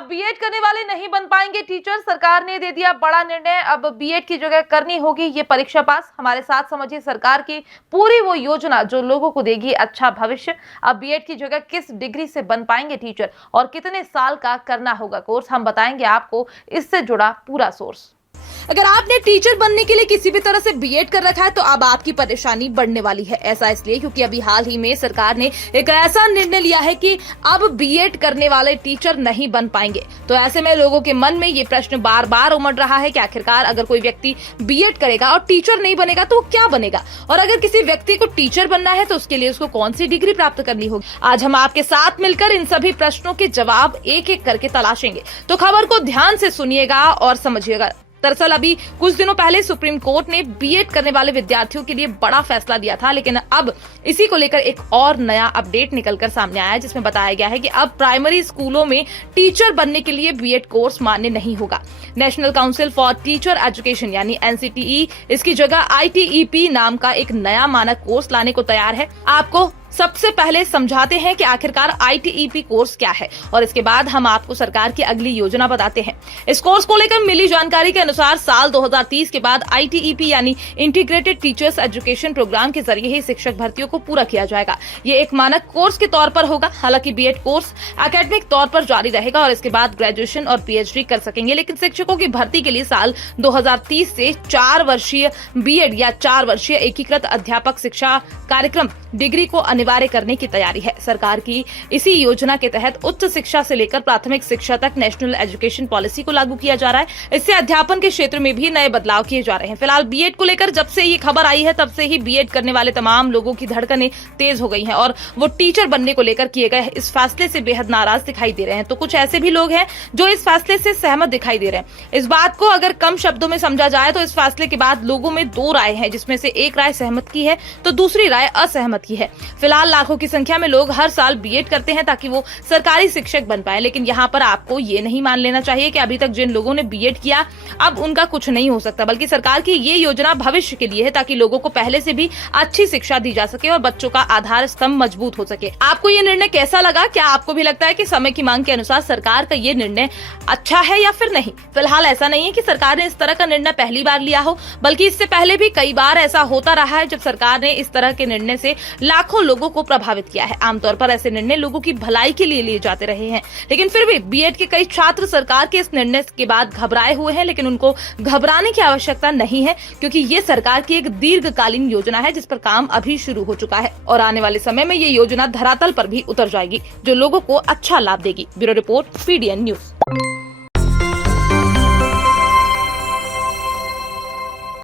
अब बीएड करने वाले नहीं बन पाएंगे टीचर। सरकार ने दे दिया बड़ा निर्णय। अब बीएड की जगह करनी होगी ये परीक्षा पास। हमारे साथ समझिए सरकार की पूरी वो योजना जो लोगों को देगी अच्छा भविष्य। अब बीएड की जगह किस डिग्री से बन पाएंगे टीचर और कितने साल का करना होगा कोर्स, हम बताएंगे आपको इससे जुड़ा पूरा सोर्स। अगर आपने टीचर बनने के लिए किसी भी तरह से बीएड कर रखा है तो अब आपकी परेशानी बढ़ने वाली है। ऐसा इसलिए क्योंकि अभी हाल ही में सरकार ने एक ऐसा निर्णय लिया है कि अब बीएड करने वाले टीचर नहीं बन पाएंगे। तो ऐसे में लोगों के मन में ये प्रश्न बार बार उमड़ रहा है कि आखिरकार अगर कोई व्यक्ति बीएड करेगा और टीचर नहीं बनेगा तो वो क्या बनेगा, और अगर किसी व्यक्ति को टीचर बनना है तो उसके लिए उसको कौन सी डिग्री प्राप्त करनी होगी। आज हम आपके साथ मिलकर इन सभी प्रश्नों के जवाब एक एक करके तलाशेंगे, तो खबर को ध्यान से सुनिएगा और समझिएगा। दरअसल अभी कुछ दिनों पहले सुप्रीम कोर्ट ने बीएड करने वाले विद्यार्थियों के लिए बड़ा फैसला दिया था, लेकिन अब इसी को लेकर एक और नया अपडेट निकलकर सामने आया है, जिसमें बताया गया है कि अब प्राइमरी स्कूलों में टीचर बनने के लिए बीएड कोर्स मान्य नहीं होगा। National council for teacher education यानी एनसीटीई इसकी जगह आईटीईपी नाम का एक नया मानक कोर्स लाने को तैयार है। आपको सबसे पहले समझाते हैं कि आखिरकार आईटीईपी कोर्स क्या है और इसके बाद हम आपको सरकार की अगली योजना बताते हैं। इस कोर्स को लेकर मिली जानकारी के अनुसार साल 2030 के बाद आईटीईपी यानी इंटीग्रेटेड टीचर्स एजुकेशन प्रोग्राम के जरिए ही शिक्षक भर्तियों को पूरा किया जाएगा। ये एक मानक कोर्स के तौर पर होगा। हालांकि बीएड कोर्स एकेडमिक तौर पर जारी रहेगा और इसके बाद ग्रेजुएशन और पीएचडी कर सकेंगे, लेकिन शिक्षकों की भर्ती के लिए साल 2030 से 4 वर्षीय बीएड या 4 वर्षीय एकीकृत अध्यापक शिक्षा कार्यक्रम डिग्री को अनिवार्य करने की तैयारी है। सरकार की इसी योजना के तहत उच्च शिक्षा से लेकर प्राथमिक शिक्षा तक नेशनल एजुकेशन पॉलिसी को लागू किया जा रहा है। इससे अध्यापन के क्षेत्र में भी नए बदलाव किए जा रहे हैं। फिलहाल बीएड को लेकर जब से ये खबर आई है तब से ही बीएड करने वाले तमाम लोगों की धड़कनें तेज हो गई हैं और वो टीचर बनने को लेकर किए गए इस फैसले से बेहद नाराज दिखाई दे रहे हैं। तो कुछ ऐसे भी लोग हैं जो इस फैसले से सहमत दिखाई दे रहे हैं। इस बात को अगर कम शब्दों में समझा जाए तो इस फैसले के बाद लोगों में 2 राय है, जिसमें से एक राय सहमत की है तो दूसरी राय असहमत की है। फिलहाल लाखों की संख्या में लोग हर साल बीएड करते हैं ताकि वो सरकारी शिक्षक बन पाए, लेकिन यहाँ पर आपको ये नहीं मान लेना चाहिए कि अभी तक जिन लोगों ने बीएड किया अब उनका कुछ नहीं हो सकता, बल्कि सरकार की ये योजना भविष्य के लिए है ताकि लोगों को पहले से भी अच्छी शिक्षा दी जा सके और बच्चों का आधार स्तंभ मजबूत हो सके। आपको ये निर्णय कैसा लगा? क्या आपको भी लगता है कि समय की मांग के अनुसार सरकार का ये निर्णय अच्छा है या फिर नहीं? फिलहाल ऐसा नहीं है कि सरकार ने इस तरह का निर्णय पहली बार लिया हो, बल्कि इससे पहले भी कई बार ऐसा होता रहा है जब सरकार ने इस तरह के निर्णय से लाखों लोगों को प्रभावित किया है। आमतौर पर ऐसे निर्णय लोगों की भलाई के लिए लिए जाते रहे हैं, लेकिन फिर भी बीएड के कई छात्र सरकार के इस निर्णय के बाद घबराए हुए हैं, लेकिन उनको घबराने की आवश्यकता नहीं है क्योंकि ये सरकार की एक दीर्घकालीन योजना है जिस पर काम अभी शुरू हो चुका है और आने वाले समय में ये योजना धरातल पर भी उतर जाएगी जो लोगों को अच्छा लाभ देगी। Bureau report, PDN news.